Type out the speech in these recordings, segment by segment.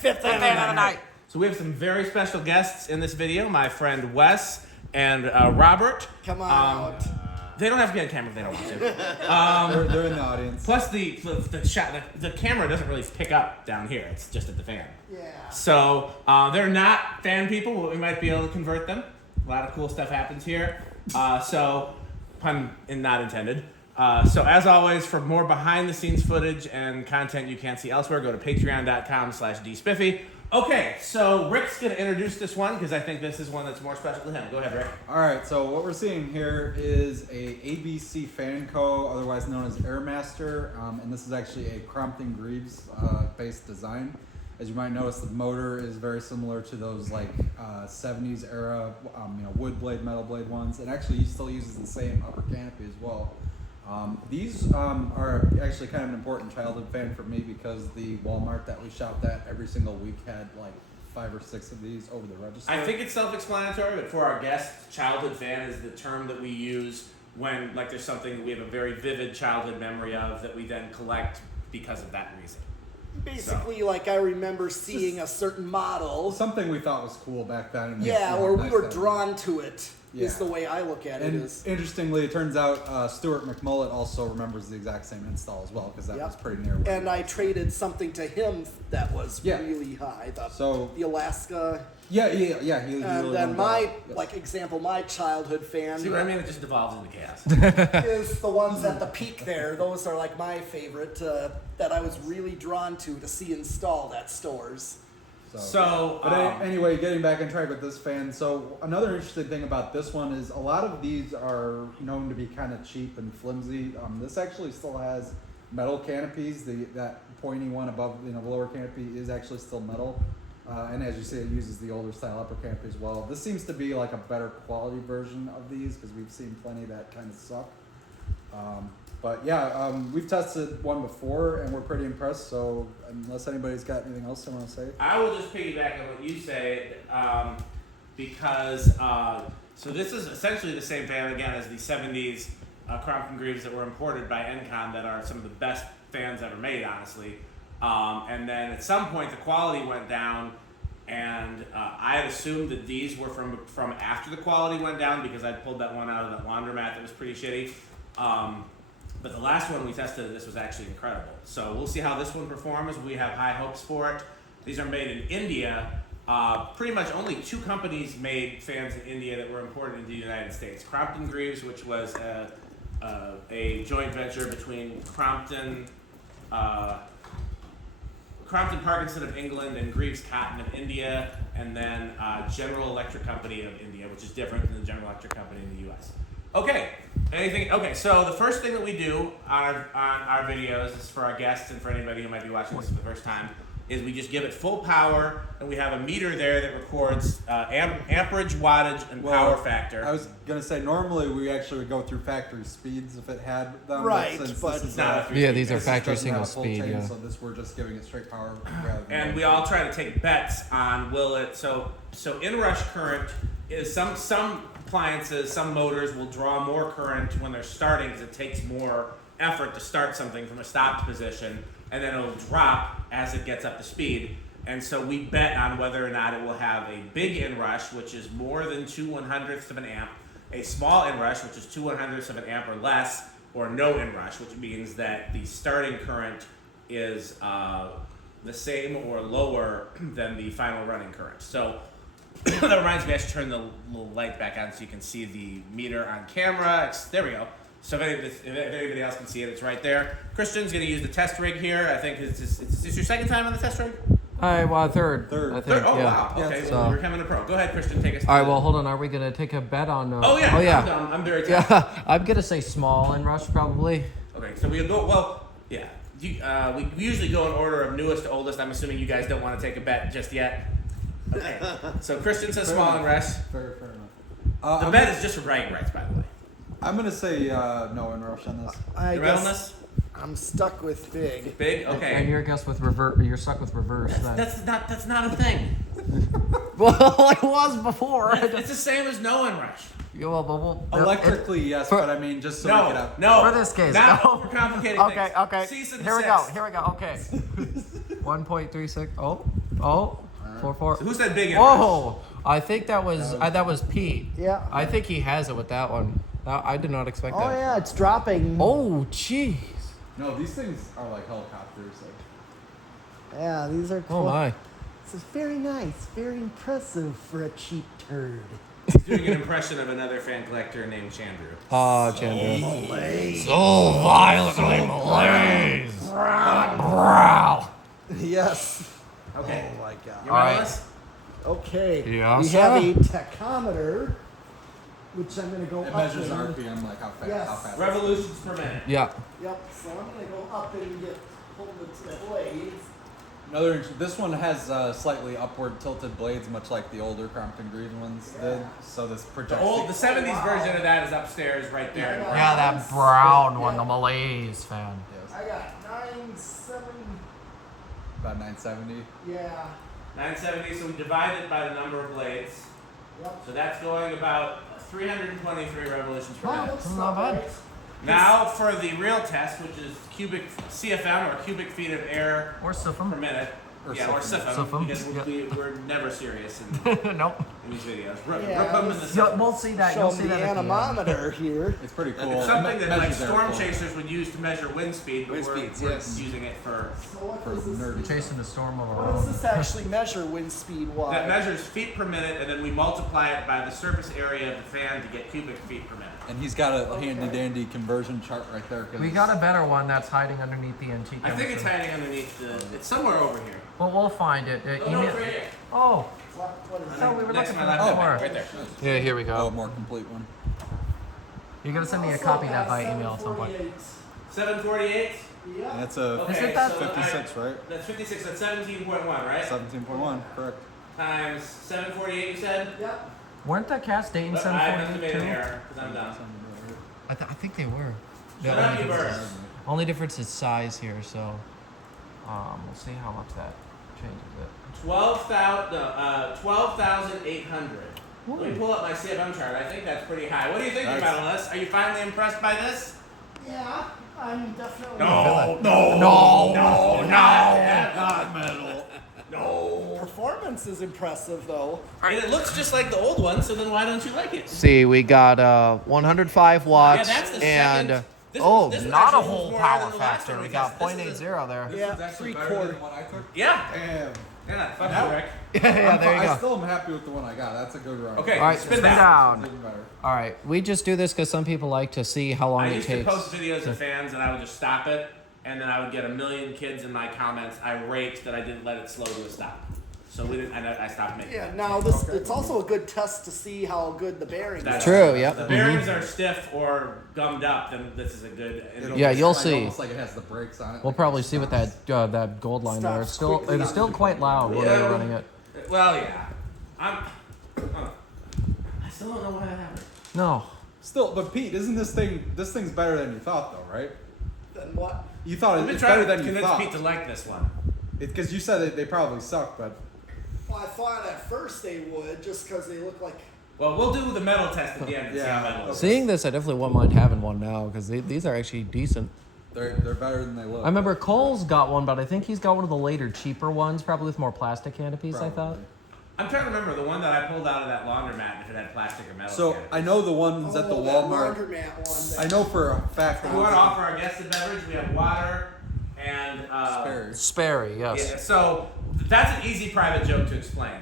Fifth fan of the night. So we have some very special guests in this video. My friend Wes and Robert. Come on. They don't have to be on camera if they don't want to. They're in the audience. Plus the camera doesn't really pick up down here. It's just at the fan. Yeah. So they're not fan people, but we might be able to convert them. A lot of cool stuff happens here. So pun not intended. So as always, for more behind the scenes footage and content you can't see elsewhere, go to patreon.com/dspiffy. Okay, so Rick's going to introduce this one because I think this is one that's more special to him. Go ahead, Rick. All right, so what we're seeing here is a ABC Fan Co., otherwise known as Airmaster, and this is actually a Crompton Greaves based design. As you might notice, the motor is very similar to those like 70s era, wood blade, metal blade ones. It actually still uses the same upper canopy as well. These are actually kind of an important childhood fan for me because the Walmart that we shopped at every single week had like 5 or 6 of these over the register. I think it's self-explanatory, but for our guests, childhood fan is the term that we use when like there's something that we have a very vivid childhood memory of that we then collect because of that reason. Basically, like I remember seeing a certain model. Something we thought was cool back then. And Yeah, or we were drawn to it. Yeah. Is the way I look at it. And Is interestingly, it turns out Stuart McMullet also remembers the exact same install as well because that was pretty near. And I traded something to him that was Yeah. really high. So the Alaska. Yeah. And really then wanted that. my childhood fan. See what I mean? It just devolves into chaos. is the ones at the peak there. Those are like my favorite that I was really drawn to see installed at stores. But anyway, getting back on track with this fan. So another interesting thing about this one is a lot of these are known to be kind of cheap and flimsy. This actually still has metal canopies. That pointy one above, the lower canopy is actually still metal. And as you see, it uses the older style upper canopy as well. This seems to be like a better quality version of these because we've seen plenty that kind of suck. But yeah, we've tested one before and we're pretty impressed. So unless anybody's got anything else they want to say, I will just piggyback on what you say because so this is essentially the same fan again as the 70s Crompton Greaves that were imported by Encon that are some of the best fans ever made, honestly. And then at some point the quality went down, and I had assumed that these were from after the quality went down because I pulled that one out of the laundromat that was pretty shitty. But the last one we tested, this was actually incredible. So we'll see how this one performs. We have high hopes for it. These are made in India. Pretty much only 2 companies made fans in India that were imported into the United States. Crompton Greaves, which was a joint venture between Crompton Parkinson of England and Greaves Cotton of India, and then General Electric Company of India, which is different than the General Electric Company in the U.S. Okay, so the first thing that we do on our videos is for our guests and for anybody who might be watching this for the first time, is we just give it full power, and we have a meter there that records amperage, wattage, and power factor. I was going to say, normally we actually would go through factory speeds if it had them. Right, but it's not these are factory single speed. Chain, so this we're just giving it straight power. And we all try to take bets on will it. So inrush current is some appliances, some motors will draw more current when they're starting because it takes more effort to start something from a stopped position, and then it'll drop as it gets up to speed. And so we bet on whether or not it will have a big inrush, which is more than 2/100ths of an amp, a small inrush, which is 2/100ths of an amp or less, or no inrush, which means that the starting current is the same or lower than the final running current. So that reminds me, I should turn the little light back on so you can see the meter on camera. There we go. So if anybody else can see it, it's right there. Christian's going to use the test rig here. I think is this your second time on the test rig? Third. I think. Third? Oh, yeah. wow. Okay, So, well, we're becoming a pro. Go ahead, Christian, take us. All right, well, hold on. Are we going to take a bet on... Oh, yeah. I'm very tired. Yeah, I'm going to say small and rush, probably. Okay, so we'll go... Well, yeah. We usually go in order of newest to oldest. I'm assuming you guys don't want to take a bet just yet. Okay, so Christian says small and rush. Fair enough. The bet is just for bragging rights, by the way. I'm going to say no in rush on this. I You're right on guess this? I'm stuck with big. Big? Okay. And your guess with reverse. You're stuck with reverse. Then. That's not a thing. Well, it was before. It's the same as no inrush. Yeah, well, Electrically, yes, but I mean, just so we get out. No. For this case, Not no. overcomplicating things. Okay. Cease and Here we desist. go. Okay. 1.36. Oh. Oh, 4-4. So who said big? Whoa! I think that was Pete. Yeah. I think he has it with that one. I did not expect Oh that. yeah, it's dropping. Oh, jeez. No, these things are like helicopters. Yeah, these are Oh cool. my. This is very nice, very impressive for a cheap turd. He's doing an impression of another fan collector named Chandru. Oh, Chandru. Malaise. So violently malaise. Growl. Yes. Okay. Oh my god. You All ready, right. Liz? Okay. Yes, we have sir. a tachometer, which I'm going to go It up measures in. RPM, like how fast. Yes. How fast. Revolutions per minute. Yeah. Yep. So I'm going to go up and hold it to the blades. This one has slightly upward tilted blades, much like the older Crompton Green ones did. So this projects. The 70s version of that is upstairs right there. in Yeah. brown. Yeah, that brown one, the malaise fan. Yes, I got 970. about 970. Yeah. 970, so we divide it by the number of blades. Yep. So that's going about 323 revolutions per Wow, minute. that's Not bad. right. Now for the real test, which is cubic CFM or cubic feet of air Or per Sifum. minute. Or Yeah, or Sifum. Sifum, Sifum, because yeah. we're never serious Nope. in these videos. Yeah, Rip them in the this- Sifum. We'll see that. Show You'll them see the that at the end. anemometer here. It's pretty cool. It's something It that like measures storm airflow. chasers would use to measure wind speed, but Wind we're speeds, yes. using it for So what For does this nerdy. Chasing the storm of our What does own. this actually measure wind speed that wise? measures feet per minute, and then we multiply it by the surface area of the fan to get cubic feet per minute. And he's got a handy dandy conversion chart right there. 'Cause We got a better one that's hiding underneath the antique. I think it's chemistry. hiding underneath the. It's somewhere over here. Well, we'll find it. Oh, no, Email- it's right here. Oh, What is so we were Next looking to for my that laptop, before. right there. Yeah, here we Oh, go. a more complete one. You're gonna send me a copy of that by email at some point. 748. Yeah. And that's a Okay, Isn't that- so 56, right? That's 56. That's 17.1, right? 17.1, correct. Times 748. You said. Yep. Weren't the cats dating But I must have made 748 an too? error because I'm done. I think they were. Shut The up, only you difference- birds. Only difference is size here, so we'll see how much that changes it. 12,800. Let me pull up my CFM chart. I think that's pretty high. What are you thinking Nice. about, Alyssa? Are you finally impressed by this? Yeah. I'm definitely. Not metal. No. Performance is impressive though. And it looks just like the old one, so then why don't you like it? See, we got 105 watts Yeah, that's the and second- this oh, one- this one not a actually whole moves more power than the last factor. one We because got this is 0.80 there. Yeah, This is actually 3/4. better than the one I took. Yeah. Damn. Yeah, fuck Now- you, Rick. Yeah, there you I go. still am happy with the one I got. That's a good run. Okay, All right, spin spin down. down. Even better. All right, we just do this because some people like to see how long I it used to takes. post videos of fans and I would just stop it, and then I would get a million kids in my comments irate that I didn't let it slow to a stop. So we didn't. I stopped making. Yeah. it. Now this it's also a good test to see how good the bearings. That's are. True, If yep. the bearings are stiff or gummed up, then this is a good. It'll Yeah, be you'll like see. Almost like it has the brakes on it. We'll like probably it see with stops. that gold line there. It's Stops still quickly. still quite loud when Yeah. we're running it. Well, yeah. I still don't know why that happened. No, Still, but Pete, isn't this thing's better than you thought, though, right? Then what? You thought I've been it's trying better to than you convince thought. Pete to like this one. Because you said they probably suck, but Well, I thought at first they would, just because they look like. Well, we'll do the metal test at the end and see Yeah. how that looks. seeing this, I definitely wouldn't mind having one now because these are actually decent. they're better than they look. I remember Cole's got one, but I think he's got one of the later, cheaper ones, probably with more plastic canopies. I thought. Probably. I'm trying to remember the one that I pulled out of that laundromat if it had plastic or metal. So canopies. I know the ones at the Oh, that Walmart. laundromat one. I know for a fact. If we want to offer our guests a beverage, we have water and Sperry. Sperry, yes. Yeah, so that's an easy private joke to explain.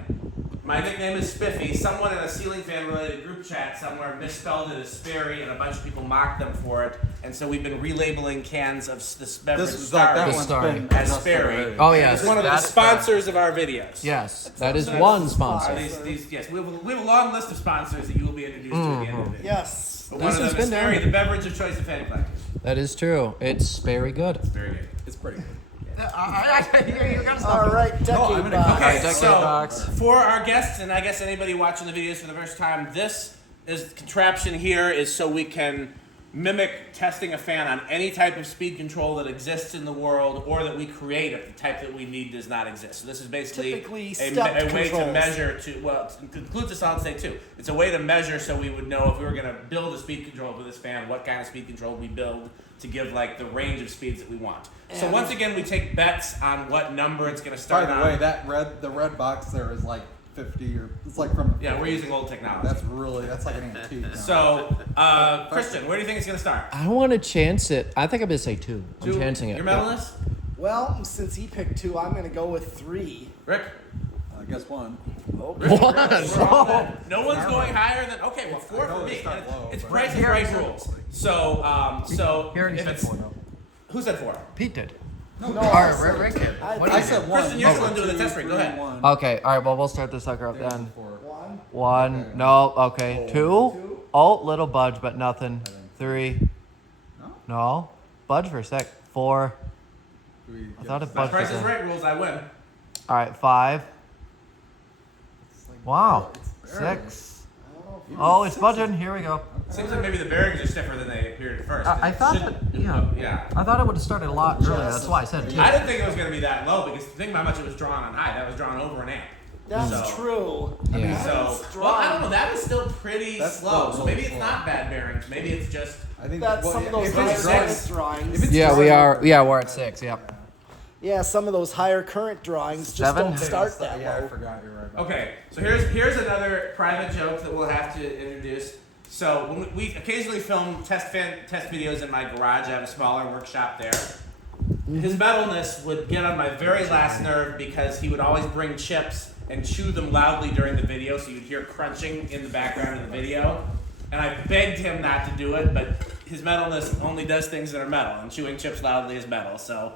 My nickname is Spiffy. Someone in a ceiling fan related group chat somewhere misspelled it as Sperry, and a bunch of people mocked them for it. And so we've been relabeling cans of this beverage This is like that Starry one's Starry. been as adjusted Sperry. already. Oh yeah, It's one of the that's- sponsors of our videos. Yes, that is So one that's sponsor. Yes, we have a long list of sponsors that you will be introduced to at the end of the video. Yes. But one of This them has is been Sperry, down. the beverage of choice of fan collectors. That is true. It's very good. It's very good. It's pretty good. All right, decade No, I'm gonna box. Okay, Decade so box. for our guests, and I guess anybody watching the videos for the first time, this is contraption here is so we can mimic testing a fan on any type of speed control that exists in the world or that we create if the type that we need does not exist. So this is basically Typically a stepped way to controls. measure it includes the solid state too. It's a way to measure so we would know if we were going to build a speed control for this fan, what kind of speed control we build to give like the range of speeds that we want. So And- once again, we take bets on what number it's going to start By the on. way, the red box there is like 50 or it's like from. Yeah, we're using old technology. That's like an antique. now. So, Christian, where do you think it's going to start? I want to chance it. I think I'm gonna say 2. I'm Two? chancing it. Your Yeah. medalist? Well, since he picked 2, I'm going to go with 3. Rick? I guess one. Okay. Rick? One. We're all set. No one's going higher than. Okay, well, 4 I know for they me. start low, It's but- Price is Right rules. So, He already if said it's 4 though. Who said 4? Pete did. No, No, I I said- said- Rick did. I- What I did you said do? one. Kristen, you're the No, one doing the two, test ring. Go three, ahead. one. Okay, all right. Well, we'll start the sucker up There's then. 4. 1. 1. Okay. No. Okay. 2. Two. Oh, little budge, but nothing. 3. No? No. Budge for a sec. 4. Do we I get thought it six? By budged. Price is again. Right rules, I win. All right. 5. It's like- Wow. it's barely. 6. Oh, it's budging. Here we go. Seems like maybe the bearings are stiffer than they appeared at first. I thought Should- that. Yeah. Yeah. I thought it would have started a lot earlier. That's why I said 2. I didn't think it was going to be that low because think about how much it was drawn on high. That was drawn over an amp. That's So- true. Yeah. So, That's well, I strong. don't know. That is still pretty That's slow. still So maybe really it's slow. not bad bearings. Maybe it's just. I think That's well, some of those if higher it's higher current six- drawings. if it's Yeah, drawing we are. over- Yeah, we're at 6. Yep. Yeah, some of those higher current drawings just 7? don't start that Yeah, I low. forgot. You're right. about Okay, so here's another private joke that we'll have to introduce. So when we occasionally film test videos in my garage. I have a smaller workshop there. His metalness would get on my very last nerve because he would always bring chips and chew them loudly during the video, so you'd hear crunching in the background of the video. And I begged him not to do it, but his metalness only does things that are metal, and chewing chips loudly is metal, so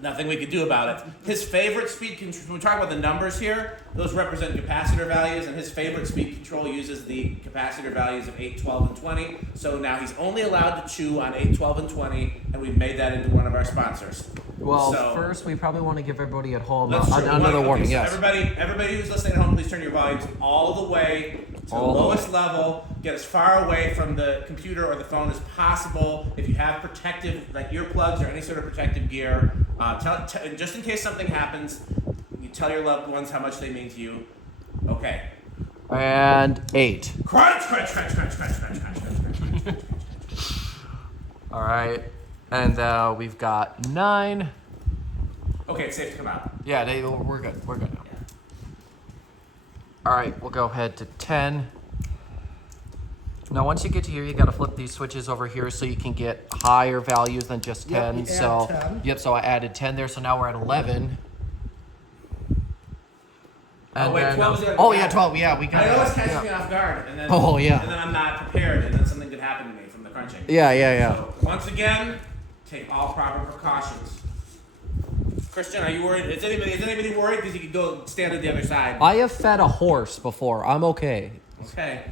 nothing we could do about it. His favorite speed control, when we talk about the numbers here, those represent capacitor values, and his favorite speed control uses the capacitor values of 8, 12, and 20. So now he's only allowed to chew on 8, 12, and 20, and we've made that into one of our sponsors. Well, So- first we probably want to give everybody at home That's true. another Okay, warning. so Yes. Everybody who's listening at home, please turn your volumes all the way to All the the lowest level. Get as far away from the computer or the phone as possible. If you have protective, like earplugs or any sort of protective gear, just in case something happens, you tell your loved ones how much they mean to you. Okay. And 8. Crunch, crunch, crunch, crunch, crunch, crunch, crunch, crunch, crunch. All right. And we've got 9. Okay, it's safe to come out. Yeah, we're good. We're good now. All right, we'll go ahead to 10. Now, once you get to here, you got to flip these switches over here so you can get higher values than just Yep, 10. you add So, 10. yep. So I added 10 there. So now we're at 11. And wait, then, 12 is the other oh yeah, guy. 12. Yeah, we got. I always catch yeah. me off guard, and then Oh, yeah. and then I'm not prepared, and then something could happen to me from the crunching. Yeah. So, once again, take all proper precautions. Christian, are you worried? Is anybody worried? Because you could go stand on the other side. I have fed a horse before. I'm okay. Okay.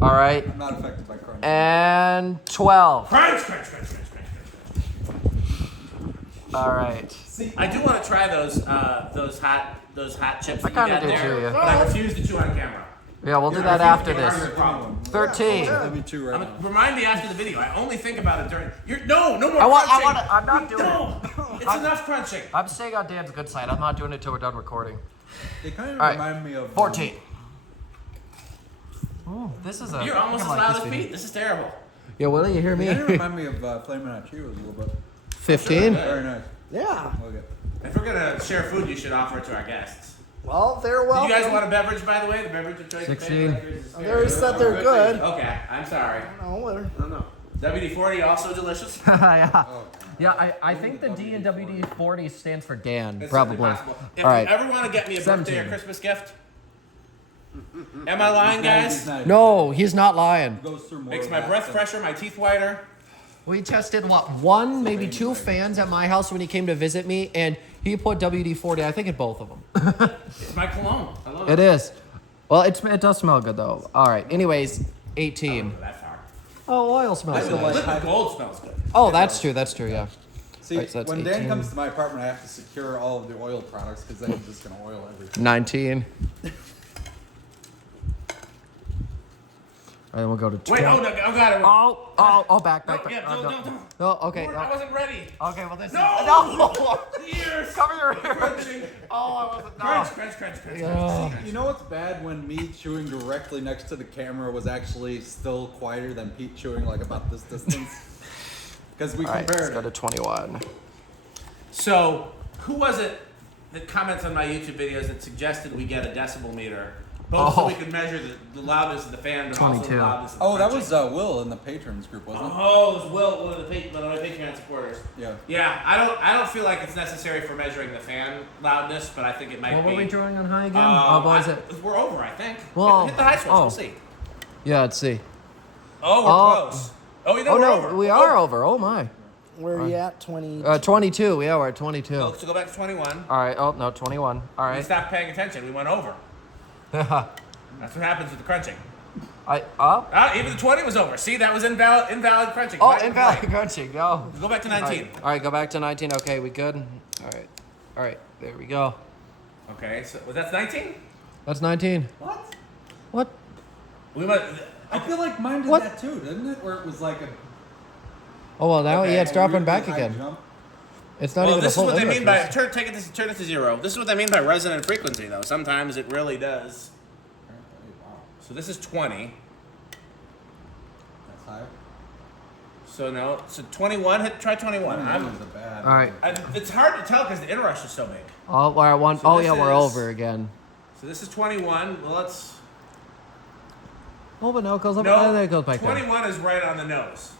All right. I'm not affected by crunch. And 12. Crunch, crunch, crunch, crunch, crunch, crunch. All right. See, I do want to try those hot chips I that you kinda got do there, too, yeah. but I refuse to chew on camera. Yeah, we'll do I that refuse after to get this. harmed with problem. 13. let me chew right now. Remind me after the video. I only think about it during. No more I want. crunching. I'm not doing it. No, it's enough crunching. I'm staying on Dan's good side. I'm not doing it till we're done recording. They kind of All right, remind me of 14. Oh, this is a. You're almost as I like loud this as video. Pete. This is terrible. Yeah, will you hear They kind of me? remind me of Flamin' Hot Cheetos a little bit. 15. Very nice. Yeah. Okay. If we're gonna share food, you should offer it to our guests. Well, they're Do welcome. you guys want a beverage, by the way? The beverage of choice. 16. They already said they're good. Okay, I'm sorry. No, they're- No. WD-40 also delicious. yeah. Oh, Yeah, I think the D in WD-40 stands for Dan, It's probably. certainly possible. If All right. you ever want to get me a birthday 17. or Christmas gift, am I lying, guys? No, he's not lying. Goes through more Makes of my that breath stuff. fresher, my teeth whiter. We tested one, maybe 2 fans at my house when he came to visit me, and he put WD-40, I think, in both of them. It's my cologne. I love It is. Well, it does smell good though. All right. Anyways, 18. Go that far. Oh, oil smells Liquid, good. liquid gold smells good. Oh, that's true. That's true. Yeah. See, Right, so that's when 18. Dan comes to my apartment, I have to secure all of the oil products because then he's just going to oil everything. 19. And then we'll go to 20. Wait, oh, no, I got it. Back. No, yeah, Oh, don't. No, okay. Lord, I wasn't ready. Okay, well, this No! is... Ears! Cover your ears. Crunching. I wasn't... Crunch. Yeah. You know what's bad when me chewing directly next to the camera was actually still quieter than Pete chewing like about this distance? Because we All right, let's compared go to it. 21. So, who was it that comments on my YouTube videos that suggested we get a decibel meter? Both so we could measure the loudness of the fan, but also the 22. loudness of the Oh, that crunching. was Will in the patrons group, wasn't it? Oh, it was Will, one of my Patreon supporters. Yeah. Yeah, I don't feel like it's necessary for measuring the fan loudness, but I think it might What be. were we drawing on high again? What was it? We're over, I think. Well, hit the high switch. oh. We'll see. Yeah, let's see. Oh, we're close. Oh, you know, Oh, we're no, over. we are over. Oh, my. Where are you at? 20. 22. Yeah, we're at 22. Oh, so go back to 21. All right. Oh, no, 21. All We right. stopped paying attention. We went over. That's what happens with the crunching. Even the 20 was over. See, that was invalid crunching. Oh, Right? invalid crunching. No. Go back to 19. All right, go back to 19. Okay, we good? All right, there we go. Okay, so that's 19? That's 19. What? What? We went. I feel like mine did What? that too, didn't it? Where it was like a... Oh, well, now, Okay, yeah, it's a dropping really back high again. jump. It's not Well, even this a is full what they mean by index. turn it to 0. This is what they mean by resonant frequency, though. Sometimes it really does. Wow. So this is 20. That's high. So no, so 21. Try 21. That was a bad... All right. It's hard to tell because the inrush is so big. Oh, we're one. So Oh, this yeah, we're is- over again. So this is 21. Well, let's. Oh, but no, it goes up. No, Oh, there it goes back there. 21 is right on the nose.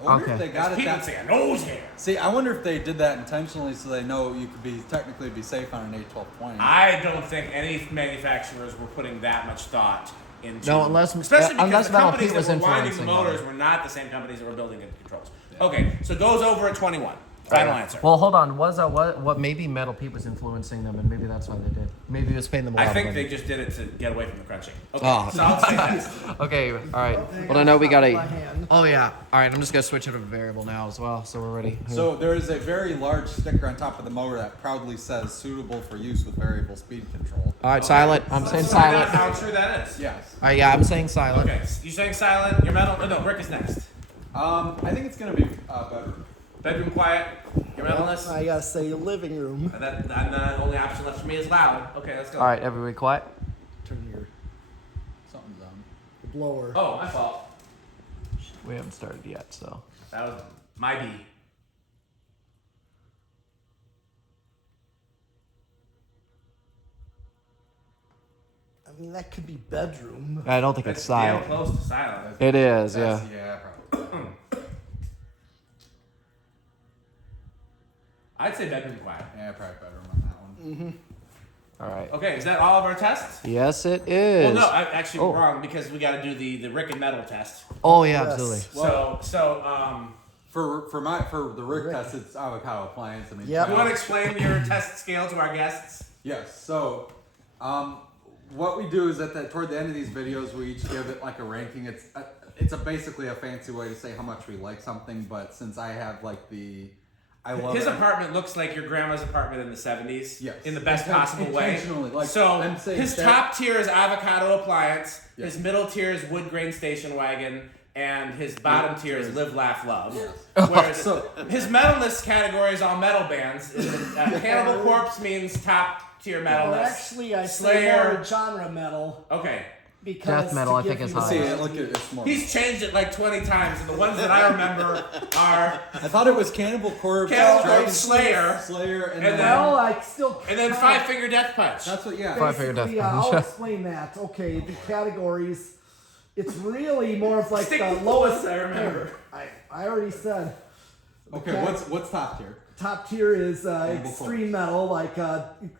I wonder Okay. if they got As it Pete would that... say, a nose hair. See, I wonder if they did that intentionally so they know you could be technically be safe on an 81220. I don't think any manufacturers were putting that much thought into. No, unless- especially because unless the Metal companies Pete was that were winding the influencing motors them. were not the same companies that were building the controls. Yeah. Okay, so it goes over at 21. Final answer. Well, hold on. Was what? Maybe Metal Pete was influencing them, and maybe that's why they did. Maybe it was paying them a lot I of think money. they just did it to get away from the crunching. Okay, Oh. so I'll say that. Okay, all right. Well, I know we got My a. hand. Oh yeah. All right, I'm just gonna switch it to variable now as well, so we're ready. So there is a very large sticker on top of the motor that proudly says suitable for use with variable speed control. All right, silent. I'm saying So find out silent. how true that is. Yes. All right, yeah, I'm saying silent. Okay, you saying silent? Your metal? Oh, no, Rick is next. I think it's gonna be better. Bedroom quiet. Your metalness. I gotta say living room. And the only option left for me is loud. Okay, let's go. All right, everybody quiet. Turn your Something's on. blower. Oh, my fault. We haven't started yet, so. That was my B. I mean, that could be bedroom. I don't think it's It's damn silent. close to silent. It is, yeah. Yeah, probably. I'd say bedroom quiet. Yeah, probably better on that one. All right. Okay, is that all of our tests? Yes, it is. Well, no, I'm actually Oh. wrong because we got to do the Rick and Metal test. Oh yeah, Yes. absolutely. For the Rick test, it's avocado appliance. I mean, Yep. You want to explain your test scale to our guests? Yes. So, what we do is toward the end of these videos, we each give it like a ranking. It's basically a fancy way to say how much we like something. But since I have like I love His it. apartment looks like your grandma's apartment in the 70s. Yes. In the best possible way. Intentionally, like, so I'm saying his that- top tier is avocado appliance. Yes. His middle tier is wood grain station wagon. And his bottom tier is live, laugh, love. Yes. Whereas So- his metalness category is all metal bands. Cannibal Corpse means top tier metal. Well, That's actually, I say Slayer. more genre metal Okay. because Death metal, to I think, give is you high. See, the- look at it's more. He's changed it like 20 times, and the ones that I remember are I thought it was Cannibal Corpse, Cannibal Dragon Corpse, Slayer, Slayer, and and then Well, I still. and then Five Finger Death Punch. that's what. Yeah. Five Finger Death Basically, Punch. I'll explain that. Okay, the categories. It's really more of like Stick the with the lowest. ones I remember. I already said. Okay. What's top tier? Top tier is Cannibal extreme metal, like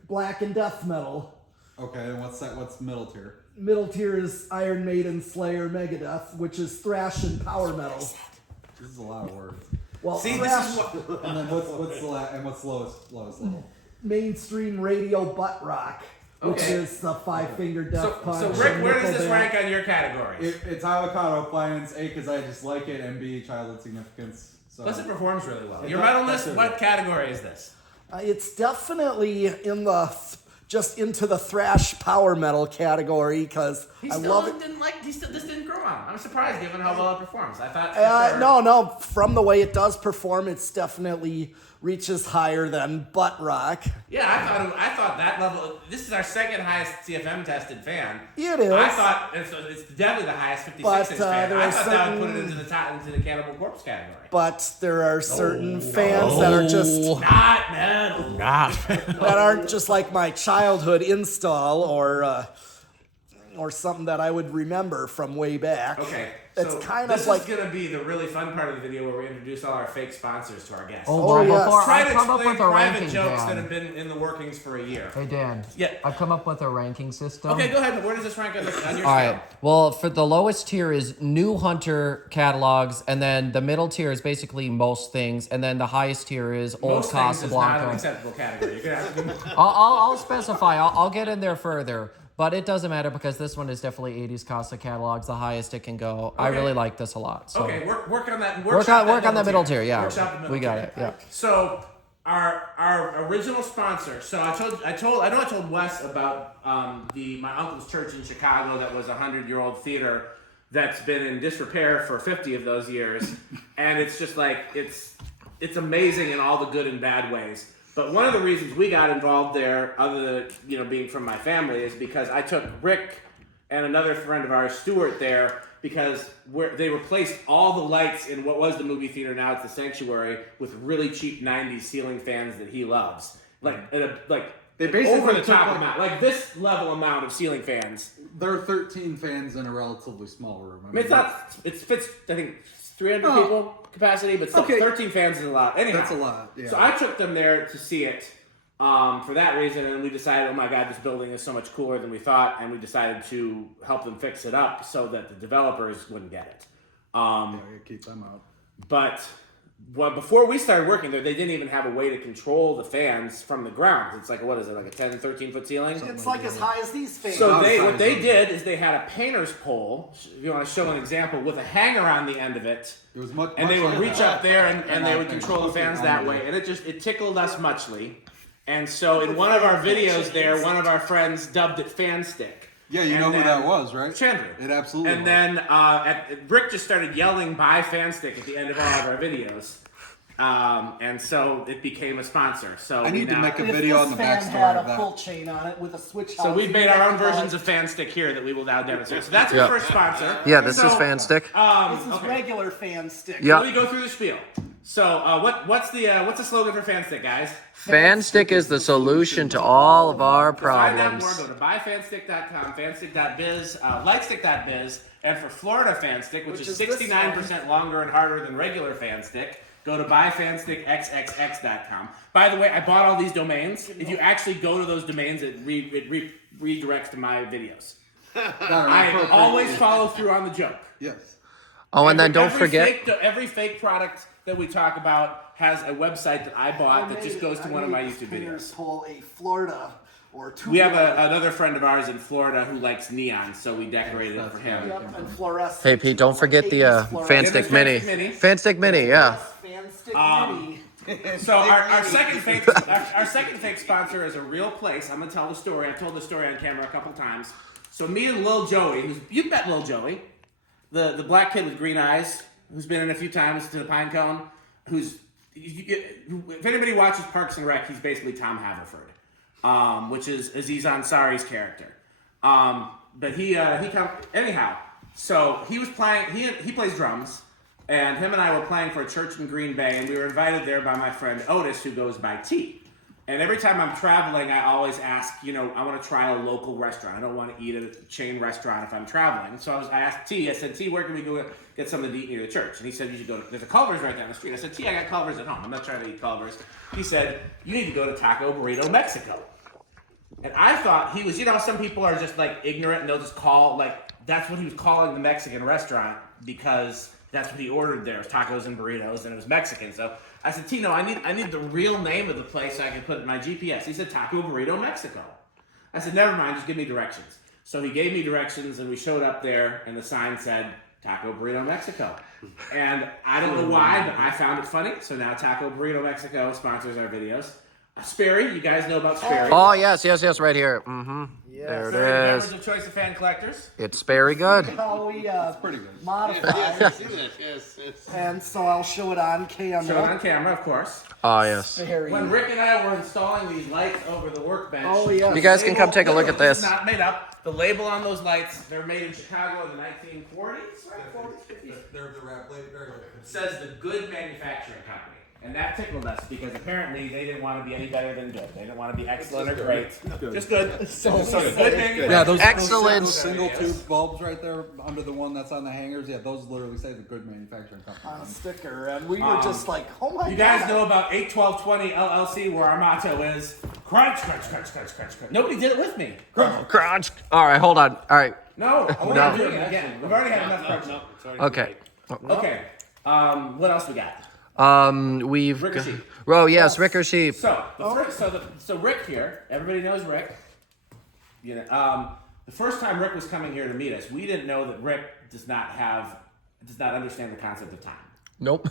black and death metal. Okay. And what's middle tier? Middle tier is Iron Maiden, Slayer, Megadeth, which is thrash and power metal. This is a lot of words. Well, See, thrash, this is what. And then what's lowest level? mainstream radio butt rock, which Okay. is the Five Finger Death So, Punch. so Rick, and where does this Nickelback. rank on your categories? It's avocado appliance. A, because I just like it, and B, childhood significance. So Plus, it performs really well. It Your does- metalness, that's it. what category is this? It's definitely in the just into the thrash power metal category because I love it. This didn't grow on. I'm surprised given how well it performs. I thought. No, from the way it does perform, it's definitely reaches higher than butt rock. Yeah, I thought that level. This is our second highest CFM tested fan. It is. I thought it's definitely the highest 56 inch fan. I thought that would put it into the Cannibal Corpse category. But there are certain fans that are just not metal. that aren't just like my childhood install or something that I would remember from way back. Okay. It's so kind this of like is going to be the really fun part of the video where we introduce all our fake sponsors to our guests. Well, yes. before Try I to come up explain with a private ranking, jokes that Dan. have been in the workings for a year. Hey, Dan. Yeah. I've come up with a ranking system. Okay, go ahead. Where does this rank on your scale? All right. Well, for the lowest tier is new Hunter catalogs, and then the middle tier is basically most things, and then the highest tier is old Most things is not an Casablanca. acceptable category. You're gonna have to do more. I'll specify. I'll get in there further. But it doesn't matter because this one is definitely 80s Casa catalogs, the highest it can go. I Okay. really like this a lot. So. Okay, work on that. Work on the middle tier, yeah. Workshop the middle We got tier. it, yeah. So our original sponsor. So I told Wes about my uncle's church in Chicago that was a 100-year-old theater that's been in disrepair for 50 of those years, and it's just like it's amazing in all the good and bad ways. But one of the reasons we got involved there, other than being from my family, is because I took Rick and another friend of ours, Stuart, there because they replaced all the lights in what was the movie theater. Now it's the Sanctuary with really cheap '90s ceiling fans that he loves, they basically over the took top amount, like this level amount of ceiling fans. There are 13 fans in a relatively small room. I mean, it's not. It fits. I think 300 people capacity, but still, Okay. 13 fans is a lot. Anyhow, That's a lot, yeah. So I took them there to see it for that reason, and we decided, oh my God, this building is so much cooler than we thought, and we decided to help them fix it up so that the developers wouldn't get it. Keep them out. But before we started working there, they didn't even have a way to control the fans from the ground. It's like, what is it, like a 10, 13-foot ceiling? it's like as high as these fans. So what they did is they had a painter's pole, if you want to show an example, with a hanger on the end of it. It was much, And they would like reach that. up there and they would I control the think fans on that the- way. And it tickled us muchly. And so in one of our videos there, one of our friends dubbed it Fan Stick. Yeah, you And know who then- that was, right? Chandler. It absolutely And was. then Rick just started yelling "Buy Fan Stick" at the end of all of our videos. And so it became a sponsor. So I need to make a If video this on the fan backstory had of a that. pull chain on it with a switch. So we've made our own versions of Fan Stick here that we will now demonstrate. So that's our first sponsor. Yeah, this So, is Fan Stick. This is okay. regular fan stick. Yeah. Let me go through the spiel. So what's the slogan for Fan Stick, guys? Fan Stick is the solution to all of our To find out more, problems. go to buyfanstick.com, fanstick.biz, lightstick.biz, and for Florida Fan Stick, which is is this 69% longer and harder than regular Fan Stick, go to buyfanstickxxx.com. By the way, I bought all these domains. If you actually go to those domains, it redirects to my videos. I always follow through on the joke. Yes. Oh, and then don't Every forget. every fake product that we talk about has a website that I bought that just goes to one of my YouTube videos. Pull a Florida or two. We have another friend of ours in Florida who likes neon, so we decorated it for him. Yep, and fluorescent. Hey, Pete, don't forget the 80s Fan fluorescent. Stick Fan Mini. Stick Mini. Fan Stick Mini, yeah. Fan stick mini. So our second fake sponsor is a real place. I'm gonna tell the story. I've told the story on camera a couple times. So me and Lil Joey, you've met Lil Joey, the black kid with green eyes, who's been in a few times to the Pinecone, if anybody watches Parks and Rec, he's basically Tom Haverford, which is Aziz Ansari's character. But he anyhow. So he was playing. He plays drums, and him and I were playing for a church in Green Bay, and we were invited there by my friend Otis, who goes by T. And every time I'm traveling, I always ask, I want to try a local restaurant. I don't want to eat at a chain restaurant if I'm traveling. So I asked T, I said, T, where can we go get something to eat near the church? And he said, you should go there's a Culver's right down the street. I said, T, I got Culver's at home. I'm not trying to eat Culver's. He said, you need to go to Taco Burrito Mexico. And I thought he was, some people are just like ignorant and they'll just call, that's what he was calling the Mexican restaurant because that's what he ordered there, was tacos and burritos, and it was Mexican. So I said, Tino, I need the real name of the place so I can put it in my GPS. He said, Taco Burrito Mexico. I said, never mind, just give me directions. So he gave me directions, and we showed up there, and the sign said, Taco Burrito Mexico. And I don't know why, but I found it funny. So now Taco Burrito Mexico sponsors our videos. Sperry, you guys know about Sperry. Oh, yes, right here. Mm-hmm. Yes. There Sperry, it members is. of choice of fan collectors. It's very good. How we Pretty good. modified. Yes. And so I'll show it on camera. Show it on camera, of course. Oh, yes. Very. When Rick and I were installing these lights over the workbench. Oh, yes. You guys can come take a look at This this. is not made up. The label on those lights, they're made in Chicago in the 1940s, right? 40s, 50s. They're very good. It says the Good Manufacturing Company. And that tickled us because apparently they didn't want to be any better than good. They didn't want to be excellent or great. Just good. So good manufacturing. Yeah, those Excellent. those single tube bulbs right there under the one that's on the hangers. Yeah, those literally say the Good Manufacturing Company. On a sticker, and we were just like, oh my god. You guys know about 81220 LLC, where our motto is crunch, crunch, crunch, crunch, crunch, crunch. Nobody did it with me. Crunch. All right, hold on. All right. No, we're not doing it again. We've already had enough crunch. No, it's already Okay. Okay. What else we got? We've. Rick or sheep? Oh, yes, Rick or sheep. So Rick here, everybody knows Rick. You know, the first time Rick was coming here to meet us, we didn't know that Rick does not understand the concept of time. Nope.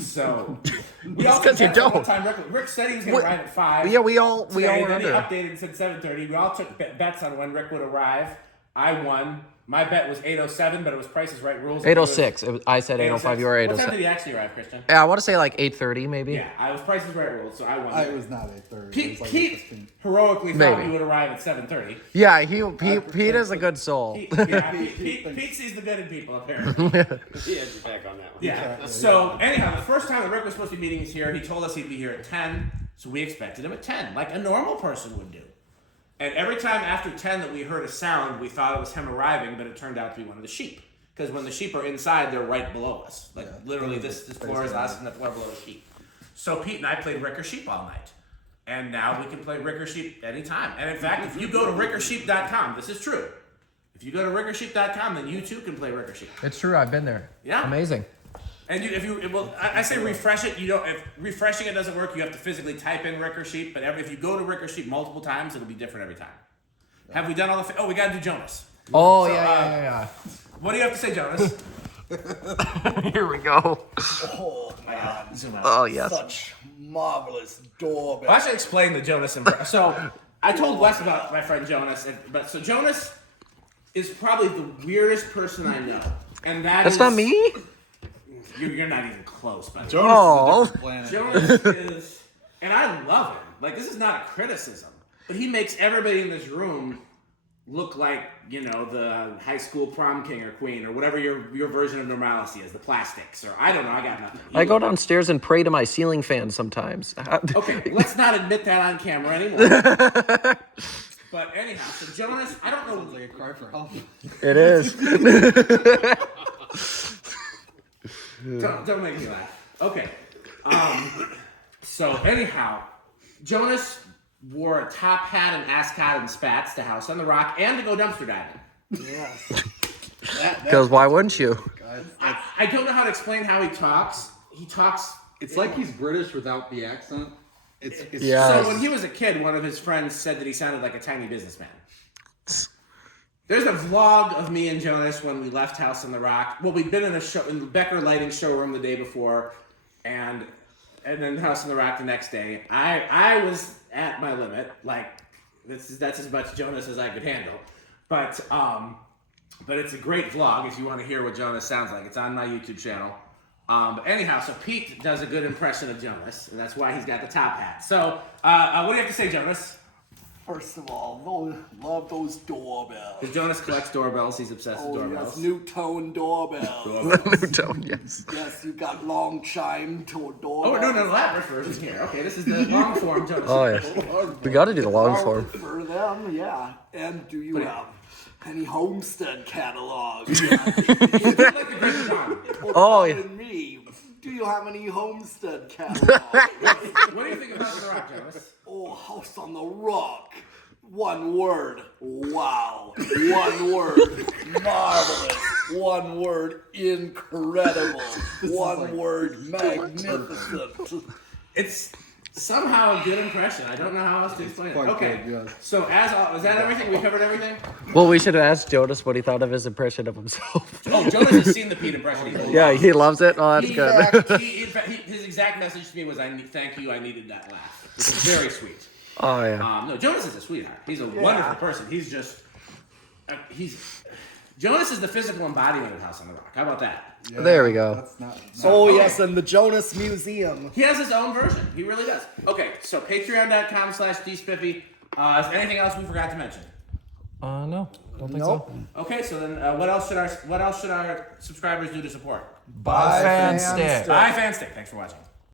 So we all 'cause you took bets on don't. what time Rick said he was going to arrive at 5. Yeah, we all Today, were then he under. updated and said 7:30. We all took bets on when Rick would arrive. I won. My bet was 8:07, but it was Price is Right rules. 8:06. I said 8:05. You were What time 8:06. did he actually arrive, Christian? Yeah, I want to say like 8:30 maybe. Yeah, I was Price is Right rules, so I won. It was not 8:30. It Pete, was like Pete 8:15. heroically thought Maybe. he would arrive at 7:30. Yeah, Pete is a good soul. Pete sees the good in people, apparently. He had your back on that one. Yeah. So anyhow, the first time that Rick was supposed to be meeting us here, he told us he'd be here at 10, so we expected him at 10, like a normal person would do. And every time after 10 that we heard a sound, we thought it was him arriving, but it turned out to be one of the sheep. Because when the sheep are inside, they're right below us. Like literally, this floor is us, and the floor below the sheep. So Pete and I played Rick or Sheep all night. And now we can play Rick or Sheep anytime. And in fact, if you go to rickorsheep.com, this is true. If you go to rickorsheep.com, then you too can play Rick or Sheep. It's true. I've been there. Yeah. Amazing. And I say refresh it. You don't. If refreshing it doesn't work, you have to physically type in Rick or Sheep. But if you go to Rick or Sheep multiple times, it'll be different every time. Have we done all the? We got to do Jonas. Oh, So, yeah. What do you have to say, Jonas? Here we go. Oh man. Zoom out. Oh, yes. Such marvelous doorbell. Well, I should explain the Jonas impression. So I told Wes about my friend Jonas, so Jonas is probably the weirdest person I know, and That's not me? You're not even close, by the way. Jonas Oh. is a different planet. Jonas is, and I love him. Like, this is not a criticism, but he makes everybody in this room look like, the high school prom king or queen or whatever your version of normalcy is, the plastics, or I don't know, I got nothing. I go downstairs and pray to my ceiling fan sometimes. Okay, let's not admit that on camera anymore. But anyhow, so Jonas, I don't know. Sounds like a cry for help. It is. Don't make me laugh. Okay. So anyhow, Jonas wore a top hat and ascot and spats to House on the Rock and to go dumpster diving. Yes. Because why wouldn't you? I don't know how to explain how he talks. He talks. It's like he's British without the accent. It's Yeah. So when he was a kid, one of his friends said that he sounded like a tiny businessman. There's a vlog of me and Jonas when we left House on the Rock. Well, we'd been in the Becker Lighting showroom the day before, and then House on the Rock the next day. I was at my limit. Like, that's as much Jonas as I could handle. But it's a great vlog if you want to hear what Jonas sounds like. It's on my YouTube channel. But anyhow, so Pete does a good impression of Jonas, and that's why he's got the top hat. So, what do you have to say, Jonas? First of all, love those doorbells. Because Jonas collects doorbells. He's obsessed with Oh doorbells. yes, new tone doorbells. New tone, yes. Yes, you got long chime to Oh, doorbells. we're doing an elaborate version here. Okay, this is the long form Jonas. Oh, yes. We got to do the long form. For them, yeah. And do you have any Homestead catalogs? Like the Great John. Oh, yeah. And me, do you have any Homestead catalogs? What do you think about the Rock, Jonas? Oh, House on the Rock. One word, wow. One word, marvelous. One word, incredible. One word, magnificent. It's somehow a good impression. I don't know how else to explain it. quite Okay, good, yes. so is that everything? We covered everything? Well, we should have asked Jonas what he thought of his impression of himself. Oh, Jonas has seen the Pete impression. Yeah, he loves it. Oh, that's He- good. His exact message to me was, thank you, I needed that laugh. which is very sweet. Oh yeah. No, Jonas is a sweetheart. He's a wonderful person. He's just, Jonas is the physical embodiment of House on the Rock. How about that? Yeah, There we go. That's not Oh, Okay. yes, and the Jonas Museum. He has his own version. He really does. Okay, so patreon.com/dspiffy. Is there anything else we forgot to mention? No, don't think Nope. so. Okay, so then what else should our subscribers do to support? Buy fan stick. Bye, Fanstick. Thanks for watching.